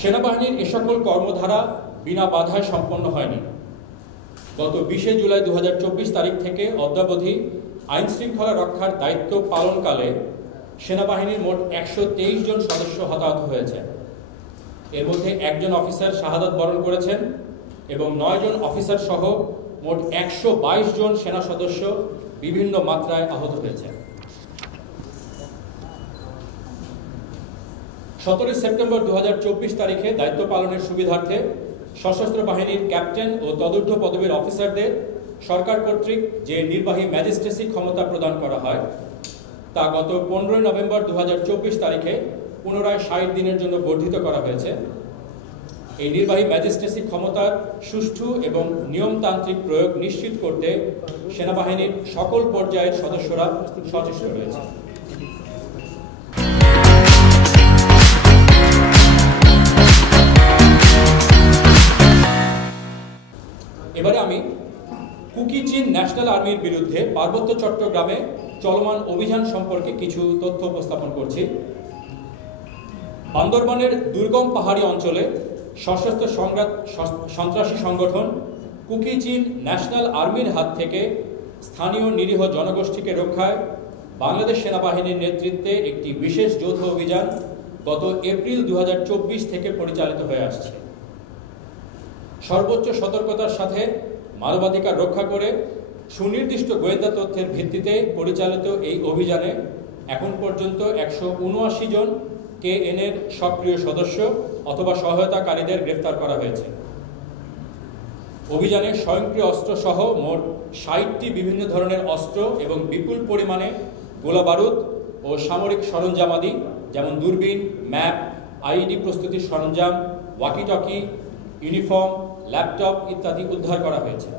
সেনাবাহিনীর এ সকল কর্মধারা বিনা বাধায় সম্পন্ন হয়নি। গত 20 জুলাই 2024 তারিখ থেকে অদ্যাবধি আইন শৃঙ্খলা রক্ষার দায়িত্ব পালনকালে সেনাবাহিনীর মোট 123 জন সদস্য হতাহত হয়েছে। এর মধ্যে একজন অফিসার শাহাদাত বরণ করেছেন এবং 9 জন অফিসার সহ মোট 122 জন সেনা সদস্য বিভিন্ন মাত্রায় আহত হয়েছে। 17 সেপ্টেম্বর 2024 তারিখে দায়িত্ব পালনের সুবিধার্থে সশস্ত্র বাহিনীর ক্যাপ্টেন ও তদূর্ধ্ব পদবীর অফিসারদের সরকার কর্তৃক যে নির্বাহী ম্যাজিস্ট্রেসি ক্ষমতা প্রদান করা হয় তা গত 15 নভেম্বর 2024 তারিখে পুনরায় 60 দিনের জন্য বর্ধিত করা হয়েছে। এই নির্বাহী ম্যাজিস্ট্রেসি ক্ষমতার সুষ্ঠু এবং নিয়মতান্ত্রিক প্রয়োগ নিশ্চিত করতে সেনাবাহিনীর সকল পর্যায়ের সদস্যরা সচেষ্ট রয়েছে। এবারে আমি কুকি চিন ন্যাশনাল আর্মির বিরুদ্ধে পার্বত্য চট্টগ্রামে চলমান অভিযান সম্পর্কে কিছু তথ্য উপস্থাপন করছি। বান্দরবানের দুর্গম পাহাড়ি অঞ্চলে সশস্ত্র সন্ত্রাসী সংগঠন কুকি চিন ন্যাশনাল আর্মির হাত থেকে স্থানীয় নিরীহ জনগোষ্ঠীকে রক্ষায় বাংলাদেশ সেনাবাহিনীর নেতৃত্বে একটি বিশেষ যৌথ অভিযান গত এপ্রিল 2024 থেকে পরিচালিত হয়ে আসছে। সর্বোচ্চ সতর্কতার সাথে মানবাধিকার রক্ষা করে সুনির্দিষ্ট গোয়েন্দা তথ্যের ভিত্তিতে পরিচালিত এই অভিযানে এখন পর্যন্ত 179 জন কেএনএর সক্রিয় সদস্য অথবা সহায়তাকারীদের গ্রেফতার করা হয়েছে। অভিযানে স্বয়ংক্রিয় অস্ত্র সহ মোট 60টি বিভিন্ন ধরনের অস্ত্র এবং বিপুল পরিমাণে গোলাবারুদ ও সামরিক সরঞ্জামাদি যেমন দূরবীন, ম্যাপ, আইডি প্রস্তুতির সরঞ্জাম, ওয়াকিটকি, ইউনিফর্ম, ল্যাপটপ ইত্যাদি উদ্ধার করা হয়েছে।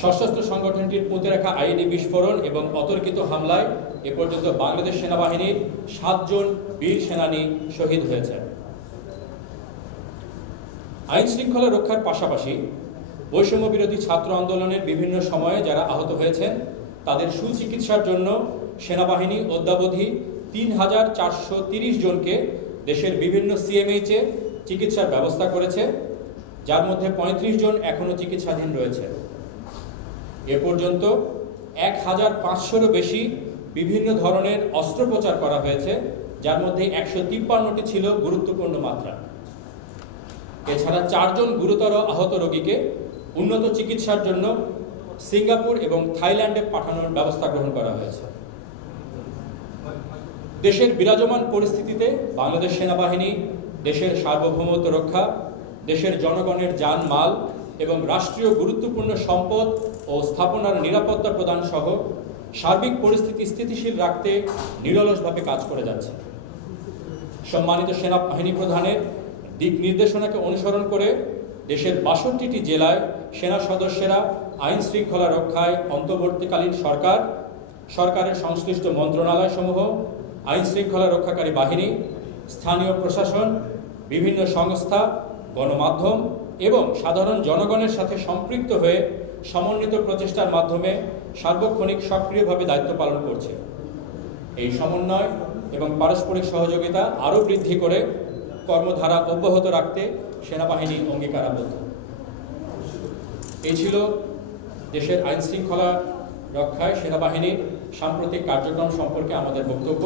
সশস্ত্র সংগঠনটির পুঁতে রাখা আইডি বিস্ফোরণ এবং অতর্কিত হামলায় এ পর্যন্ত বাংলাদেশ সেনাবাহিনীর 7 জন বীর সেনানী শহীদ হয়েছে। আইন শৃঙ্খলা রক্ষার পাশাপাশি বৈষম্য বিরোধী ছাত্র আন্দোলনের বিভিন্ন সময়ে যারা আহত হয়েছেন তাদের সুচিকিৎসার জন্য সেনাবাহিনী অদ্যাবধি 3430 জনকে দেশের বিভিন্ন সিএমএইচে চিকিৎসার ব্যবস্থা করেছে, যার মধ্যে 35 জন এখনো চিকিৎসাধীন রয়েছে। এ পর্যন্ত 1500-এরও বেশি বিভিন্ন ধরনের অস্ত্রোপচার করা হয়েছে, যার মধ্যে 153টি ছিল গুরুত্বপূর্ণ মাত্রা। এছাড়া 4 জন গুরুতর আহত রোগীকে উন্নত চিকিৎসার জন্য সিঙ্গাপুর এবং থাইল্যান্ডে পাঠানোর ব্যবস্থা গ্রহণ করা হয়েছে। দেশের বিরাজমান পরিস্থিতিতে বাংলাদেশ সেনাবাহিনী দেশের সার্বভৌমত্ব রক্ষা, দেশের জনগণের জানমাল এবং রাষ্ট্রীয় গুরুত্বপূর্ণ সম্পদ ও স্থাপনার নিরাপত্তা প্রদান সহ সার্বিক পরিস্থিতি স্থিতিশীল রাখতে নিরলসভাবে কাজ করে যাচ্ছে। সম্মানিত সেনাবাহিনী প্রধানের দিক নির্দেশনাকে অনুসরণ করে দেশের 62টি জেলায় সেনা সদস্যরা আইন শৃঙ্খলা রক্ষায় অন্তর্বর্তীকালীন সরকারের সংশ্লিষ্ট মন্ত্রণালয়সমূহ, আইন শৃঙ্খলা রক্ষাকারী বাহিনী, স্থানীয় প্রশাসন, বিভিন্ন সংস্থা, গণমাধ্যম এবং সাধারণ জনগণের সাথে সম্পৃক্ত হয়ে সমন্বিত প্রচেষ্টার মাধ্যমে সার্বক্ষণিক সক্রিয়ভাবে দায়িত্ব পালন করছে। এই সমন্বয় এবং পারস্পরিক সহযোগিতা আরও বৃদ্ধি করে কর্মধারা অব্যাহত রাখতে সেনাবাহিনী অঙ্গীকারাবদ্ধ। এই ছিল দেশের আইন শৃঙ্খলা রক্ষায় সেনাবাহিনীর সাম্প্রতিক কার্যক্রম সম্পর্কে আমাদের বক্তব্য।